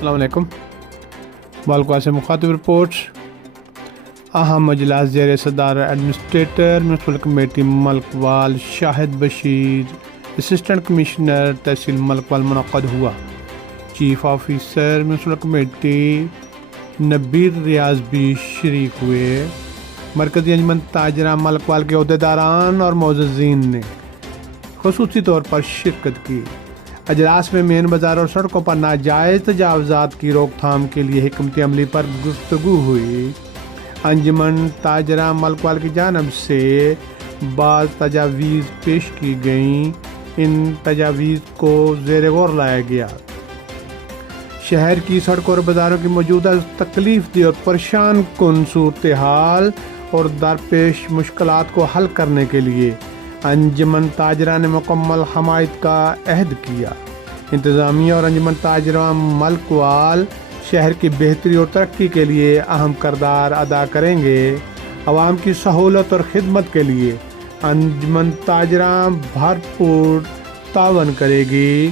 السلام علیکم. بالکوا سے مخاطب رپورٹس. اہم اجلاس زیر صدر ایڈمنسٹریٹر میونسپل کمیٹی ملکوال شاہد بشیر اسسٹنٹ کمشنر تحصیل ملکوال منعقد ہوا. چیف آفیسر میونسپل کمیٹی نبیر ریاض بھی شریک ہوئے. مرکزی انجمن تاجرہ ملکوال کے عہدیداران اور معززین نے خصوصی طور پر شرکت کی. اجلاس میں مین بازار اور سڑکوں پر ناجائز تجاوزات کی روک تھام کے لیے حکمت عملی پر گفتگو ہوئی. انجمن تاجرہ ملکوال کی جانب سے بعض تجاویز پیش کی گئیں. ان تجاویز کو زیر غور لایا گیا. شہر کی سڑکوں اور بازاروں کی موجودہ تکلیف دہ اور پریشان کن صورتحال اور درپیش مشکلات کو حل کرنے کے لیے انجمن تاجرہ نے مکمل حمایت کا عہد کیا. انتظامیہ اور انجمن تاجرہ ملکوال شہر کی بہتری اور ترقی کے لیے اہم کردار ادا کریں گے. عوام کی سہولت اور خدمت کے لیے انجمن تاجرہ بھرپور تعاون کرے گی.